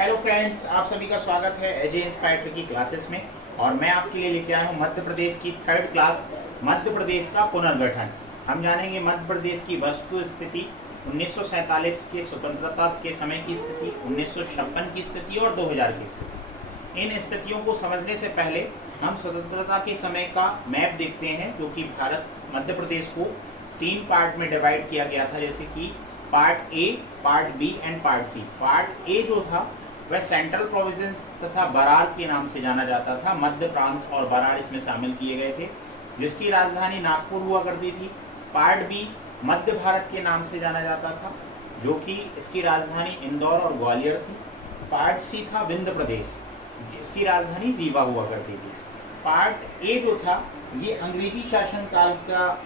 Hello friends, आप सभी का स्वागत है एजे इंस्पायर की क्लासेस में। और मैं आपके लिए लेके आया हूँ मध्य प्रदेश की थर्ड क्लास, मध्य प्रदेश का पुनर्गठन। हम जानेंगे मध्य प्रदेश की वस्तु स्थिति, 1947 के स्वतंत्रता के समय की स्थिति, 1956 की स्थिति और 2000 की स्थिति। इन स्थितियों को समझने से पहले हम स्वतंत्रता के समय का मैप देखते हैं, जो कि भारत मध्य प्रदेश को 3 पार्ट में डिवाइड किया गया था, जैसे कि part A, part B and part C. Part A जो था वह सेंट्रल प्रोविंस तथा बरार के नाम से जाना जाता था। मध्य प्रांत और बरार इसमें शामिल किए गए थे, जिसकी राजधानी नागपुर हुआ करती थी। पार्ट बी मध्य भारत के नाम से जाना जाता था, जो कि इसकी राजधानी इंदौर और ग्वालियर थी। पार्ट सी था विंध्य प्रदेश, इसकी राजधानी रीवा हुआ करती थी। पार्ट ए जो था ये अंग्रेजी शासन काल का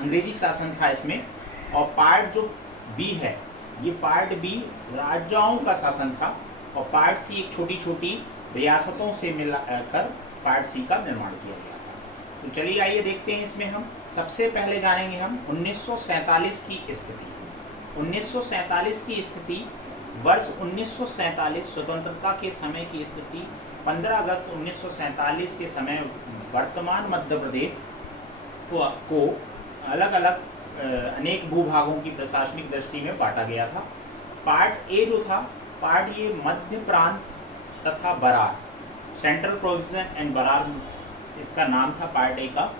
अंग्रेजी शासन था इसमें। और पार्ट जो बी है, ये पार्ट बी राजाओं का शासन था। और पार्ट सी एक छोटी छोटी रियासतों से मिलाकर पार्ट सी का निर्माण किया गया था। तो चलिए आइए देखते हैं इसमें हम सबसे पहले जानेंगे हम 1947 की स्थिति। 1947 की स्थिति, वर्ष 1947 स्वतंत्रता के समय की स्थिति। 15 अगस्त 1947 के समय वर्तमान मध्य प्रदेश को अलग अलग अनेक भूभागों की प्रशासनिक दृष्टि में बांटा गया था। पार्ट ए जो था, पार्ट ये मध्य प्रांत तथा Berar, central province and Berar इसका नाम था पार्ट ए का,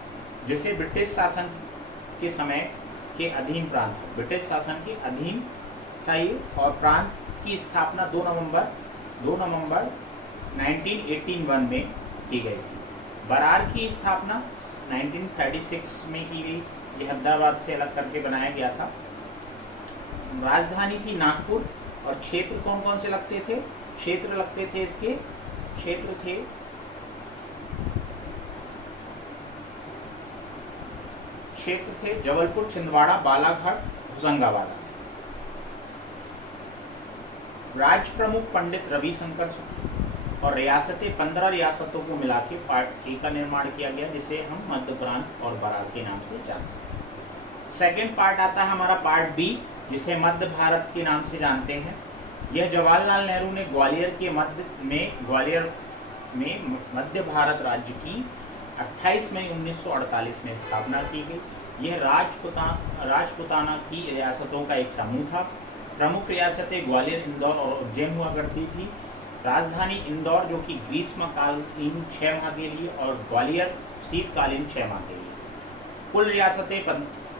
जिसे ब्रिटिश शासन के समय के अधीन प्रांत था, ब्रिटिश शासन के अधीन था ये। और प्रांत की स्थापना 2 नवंबर 1981 में की गई थी। बरार की स्थापना 1936 में की गई। ये हैदराबाद से अलग करके बनाया गया था। राजधानी थी नागपुर। और क्षेत्र कौन कौन से लगते थे? क्षेत्र लगते थे इसके, क्षेत्र थे जबलपुर, छिंदवाड़ा, बालाघाट, होशंगाबाद। राज्य प्रमुख पंडित रविशंकर शुक्ल। और रियासतें 15 रियासतों को मिला के पार्ट ए का निर्माण किया गया, जिसे हम मध्य प्रांत और बरार के नाम से जानते हैं। सेकेंड पार्ट आता है हमारा पार्ट बी, जिसे मध्य भारत के नाम से जानते हैं। यह जवाहरलाल नेहरू ने ग्वालियर में मध्य भारत राज्य की 28 मई 1948 में स्थापना की गई। यह राजपुताना की रियासतों का एक समूह था। प्रमुख रियासतें ग्वालियर, इंदौर और उज्जैन हुआ करती थी। राजधानी इंदौर, जो कि ग्रीष्मकालीन 6 माह के लिए, और ग्वालियर शीतकालीन 6 माह के लिए। कुल रियासतें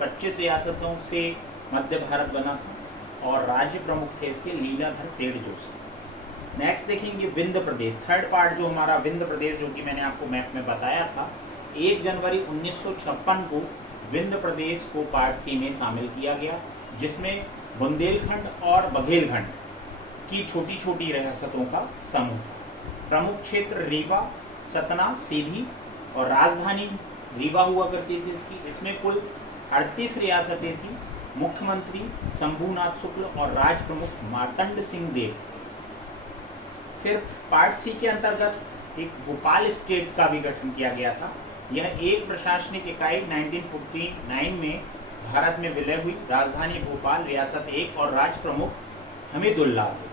25 रियासतों से मध्य भारत बना था। और राज्य प्रमुख थे इसके लीलाधर सेठ जोशी। नेक्स्ट देखेंगे विंध्य प्रदेश, थर्ड पार्ट जो हमारा विंध्य प्रदेश, जो कि मैंने आपको मैप में बताया था। 1 जनवरी 1956 को विंध्य प्रदेश को पार्ट सी में शामिल किया गया, जिसमें बुंदेलखंड और बघेलखंड की छोटी छोटी रियासतों का समूह था। प्रमुख क्षेत्र रीवा, सतना, सीधी और राजधानी रीवा हुआ करती थी इसकी। इसमें कुल 38 रियासतें थी। मुख्यमंत्री शंभूनाथ शुक्ल और राज प्रमुख मार्तंड सिंह देव थे। फिर पार्ट सी के अंतर्गत एक भोपाल स्टेट का भी गठन किया गया था। यह एक प्रशासनिक इकाई 1949 में भारत में विलय हुई। राजधानी भोपाल, रियासत 1 और राज प्रमुख हमीदुल्लाह थे।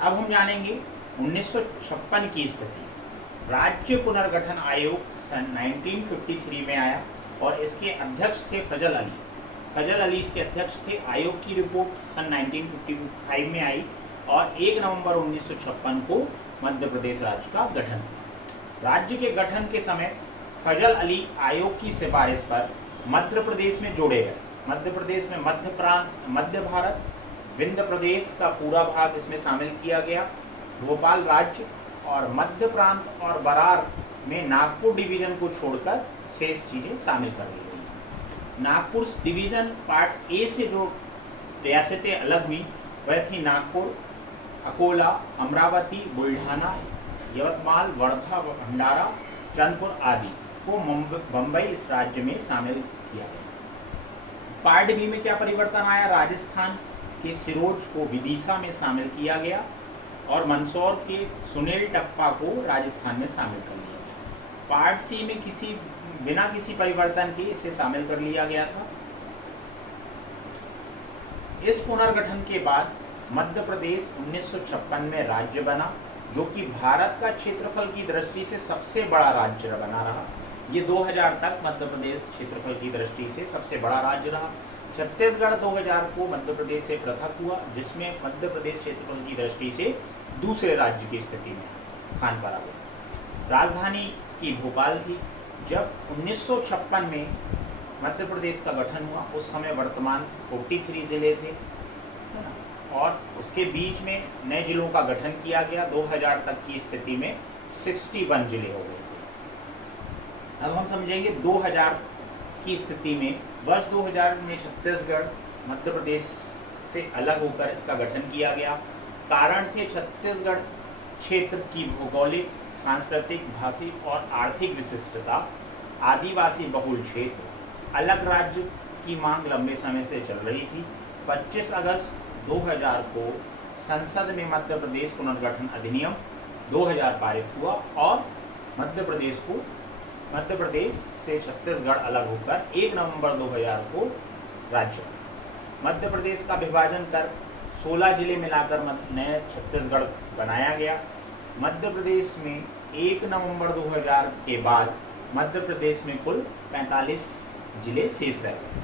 अब हम जानेंगे 1956 की स्थिति। राज्य पुनर्गठन आयोग सन 1953 में आया और इसके अध्यक्ष थे फजल अली इसके अध्यक्ष थे। आयोग की रिपोर्ट सन 1955 में आई और 1 नवंबर 1956 को मध्य प्रदेश राज्य का गठन हुआ। राज्य के गठन के समय फजल अली आयोग की सिफारिश पर मध्य प्रदेश में जोड़े गए। मध्य प्रदेश में मध्य भारत, विंध्य प्रदेश का पूरा भाग इसमें शामिल किया गया। भोपाल राज्य और मध्य प्रांत और बरार में नागपुर डिवीजन को छोड़कर शेष चीजें शामिल कर ली गई। नागपुर डिवीजन पार्ट ए से जो रियासतें अलग हुई वह थी नागपुर, अकोला, अमरावती, बुल्ढाना, यवतमाल, वर्धा, भंडारा, चंदपुर आदि को बम्बई इस राज्य में शामिल किया गया। पार्ट बी में क्या परिवर्तन आया? राजस्थान के सिरोज को विदिशा में शामिल किया गया और मंदसौर के सुनील टप्पा को राजस्थान में शामिल कर लिया गया। पार्ट सी में बिना किसी परिवर्तन के इसे शामिल कर लिया गया था। इस पुनर्गठन के बाद मध्य प्रदेश 1956 में राज्य बना, जो कि भारत का क्षेत्रफल की दृष्टि से सबसे बड़ा राज्य बना रहा। ये 2000 तक मध्य प्रदेश क्षेत्रफल की दृष्टि से सबसे बड़ा राज्य रहा। छत्तीसगढ़ 2000 को मध्य प्रदेश से पृथक हुआ, जिसमें मध्य प्रदेश क्षेत्रफल की दृष्टि से दूसरे राज्य की स्थिति में स्थान पर आ गया। राजधानी इसकी भोपाल थी। जब 1956 में मध्य प्रदेश का गठन हुआ, उस समय वर्तमान 43 जिले थे, है ना, और उसके बीच में नए जिलों का गठन किया गया। 2000 तक की स्थिति में 61 जिले हो गए थे। अब हम समझेंगे 2000 की स्थिति में, वर्ष 2000 में छत्तीसगढ़ मध्य प्रदेश से अलग होकर इसका गठन किया गया। कारण थे छत्तीसगढ़ क्षेत्र की भौगोलिक, सांस्कृतिक, भाषिक और आर्थिक विशिष्टता, आदिवासी बहुल क्षेत्र, अलग राज्य की मांग लंबे समय से चल रही थी। 25 अगस्त 2000 को संसद में मध्य प्रदेश पुनर्गठन अधिनियम 2000 पारित हुआ और मध्य प्रदेश से छत्तीसगढ़ अलग होकर 1 नवंबर 2000 को राज्य बना। मध्य प्रदेश का विभाजन कर 16 जिले मिलाकर नए छत्तीसगढ़ बनाया गया। मध्य प्रदेश में 1 नवंबर 2000 के बाद मध्य प्रदेश में कुल 45 जिले शेष रह गए।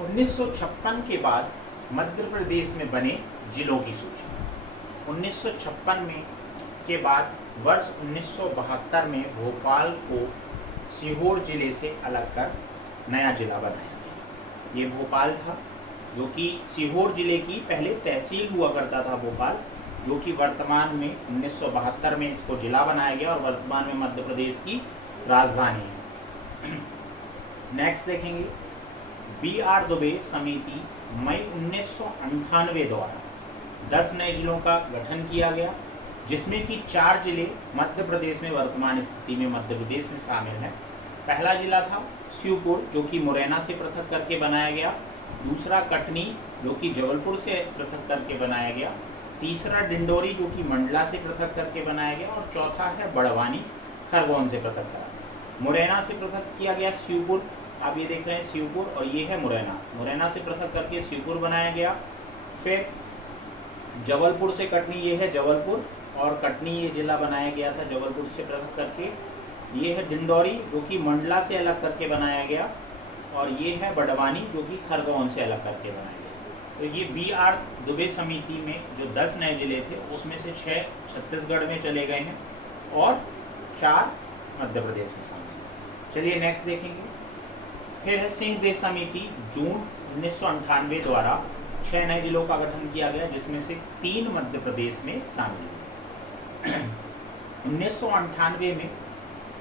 1956 के बाद मध्य प्रदेश में बने जिलों की सूची। 1956 में के बाद वर्ष 1972 में भोपाल को सीहोर जिले से अलग कर नया जिला बनाया गया। ये भोपाल था, जो कि सीहोर जिले की पहले तहसील हुआ करता था भोपाल, जो कि वर्तमान में 1972 में इसको जिला बनाया गया और वर्तमान में मध्य प्रदेश की राजधानी है। नेक्स्ट देखेंगे, BR दुबे समिति मई 1998 द्वारा 10 नए जिलों का गठन किया गया, जिसमें कि 4 जिले मध्य प्रदेश में वर्तमान स्थिति में मध्य प्रदेश में शामिल हैं। पहला जिला था श्योपुर, जो कि मुरैना से पृथक करके बनाया गया। दूसरा कटनी, जो कि जबलपुर से पृथक करके बनाया गया। तीसरा डिंडोरी, जो कि मंडला से पृथक करके बनाया गया। और चौथा है बड़वानी, खरगोन से पृथक करा। मुरैना से पृथक किया गया श्योपुर, आप ये देख रहे हैं श्योपुर, और ये है मुरैना। मुरैना से पृथक करके श्योपुर बनाया गया। फिर जबलपुर से कटनी, ये है जबलपुर, और कटनी ये जिला बनाया गया था जबलपुर से पृथक करके। ये है डिंडोरी, जो कि मंडला से अलग करके बनाया गया। और ये है बड़वानी, जो कि खरगोन से अलग करके बनाया गया। तो ये BR दुबे समिति में जो 10 नए जिले थे, उसमें से 6 छत्तीसगढ़ में चले गए हैं और 4 मध्य प्रदेश में शामिल है। चलिए नेक्स्ट देखेंगे। फिर है सिंह देश समिति, जून 1998 द्वारा 6 नए जिलों का गठन किया गया, जिसमें से 3 मध्य प्रदेश में शामिल है। 1998 में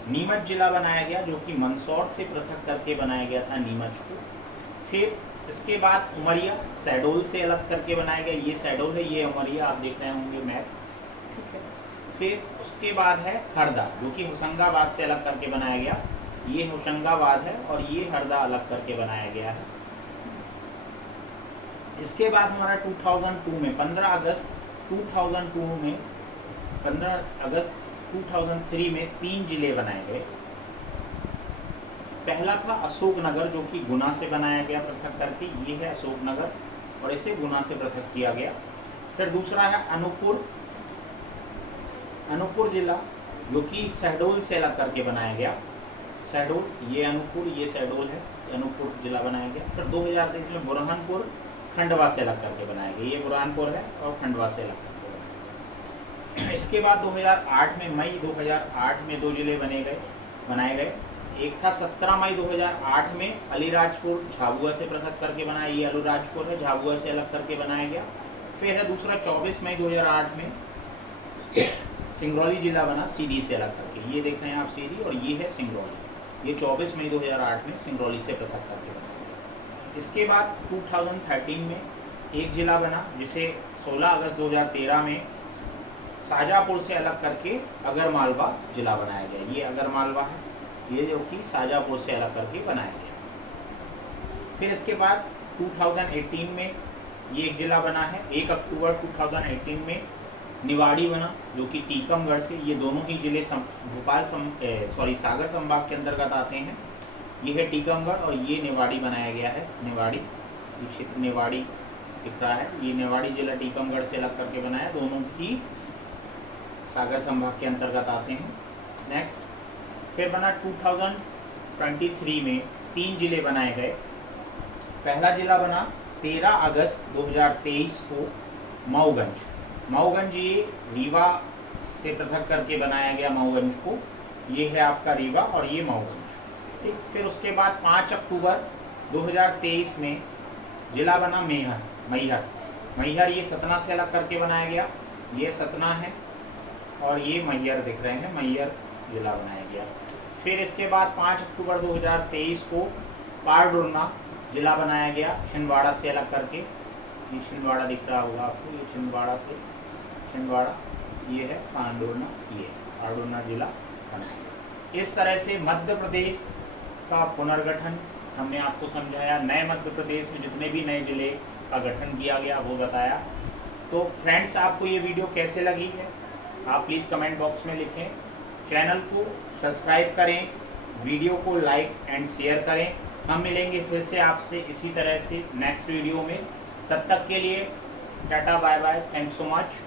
नीमच जिला बनाया गया, जो कि मंदसौर से पृथक करके बनाया गया था नीमच को। फिर इसके बाद उमरिया शहडोल से अलग करके बनाया गया। ये शहडोल है, ये उमरिया, आप देख रहे होंगे मैप, ठीक है। फिर उसके बाद है हरदा, जो कि होशंगाबाद से अलग करके बनाया गया। ये होशंगाबाद है और ये हरदा अलग करके बनाया गया है। इसके बाद हमारा 2002 में 15 अगस्त 2003 में 3 जिले बनाए गए। पहला था अशोकनगर, जो कि गुना से बनाया गया पृथक करके। ये है अशोकनगर और इसे गुना से पृथक किया गया। फिर दूसरा है अनूपपुर जिला, जो कि शहडोल से अलग करके बनाया गया। शहडोल, ये अनूपपुर, ये शहडोल है, अनूपपुर जिला बनाया गया। फिर 2023 में बुरहानपुर खंडवा से अलग करके बनाया गया। ये बुरहानपुर है और खंडवा से अलग करके बनाया गया। इसके बाद 2008 में मई 2008 में 2 जिले बनाए गए। एक था 17 मई 2008 में अलीराजपुर झाबुआ से पृथक करके बनाया। ये अलीराजपुर है, झाबुआ से अलग करके बनाया गया। फिर है दूसरा 24 मई 2008 में सिंगरौली जिला बना, सीधी से अलग करके। ये देख रहे हैं आप सीधी, और ये है सिंगरौली। ये 24 मई 2008 में सिंगरौली से पृथक करके बनाया गया। इसके बाद 2013 में एक जिला बना, जिसे 16 अगस्त 2013 में शाहजहाँपुर से अलग करके अगरमालवा जिला बनाया गया। ये अगरमालवा है, ये जो कि शाहजहाँपुर से अलग करके बनाया गया। फिर इसके बाद 2018 में ये एक जिला बना है। 1 अक्टूबर 2018 में निवाड़ी बना, जो कि टीकमगढ़ से, ये दोनों ही जिले सागर संभाग के अंतर्गत आते हैं। ये है टीकमगढ़ और ये निवाड़ी बनाया गया है। निवाड़ी, ये क्षेत्र निवाड़ी दिख रहा है, ये निवाड़ी जिला टीकमगढ़ से अलग करके बनाया, दोनों ही सागर संभाग के अंतर्गत आते हैं। नेक्स्ट, फिर बना 2023 में 3 जिले बनाए गए। पहला जिला बना 13 अगस्त 2023 को मऊगंज। मऊगंज ये रीवा से पृथक करके बनाया गया मऊगंज को, ये है आपका रीवा और ये मऊगंज। ठीक, फिर उसके बाद 5 अक्टूबर 2023 में जिला बना मैहर। मैहर ये सतना से अलग करके बनाया गया, ये सतना है और ये मैहर दिख रहे हैं, मैहर जिला बनाया गया। फिर इसके बाद 5 अक्टूबर 2023 को पारडुरना जिला बनाया गया, छिंदवाड़ा से अलग करके, ये छिंदवाड़ा दिख रहा होगा आपको, ये छिंदवाड़ा ये है पारडुरना, ये पारडुरना जिला बनाया गया। इस तरह से मध्य प्रदेश का पुनर्गठन हमने आपको समझाया, नए मध्य प्रदेश में जितने भी नए जिले का गठन किया गया वो बताया। तो फ्रेंड्स, आपको ये वीडियो कैसे लगी है आप प्लीज़ कमेंट बॉक्स में लिखें। चैनल को सब्सक्राइब करें, वीडियो को लाइक एंड शेयर करें। हम मिलेंगे फिर से आपसे इसी तरह से नेक्स्ट वीडियो में। तब तक के लिए tata bye bye, thanks so much.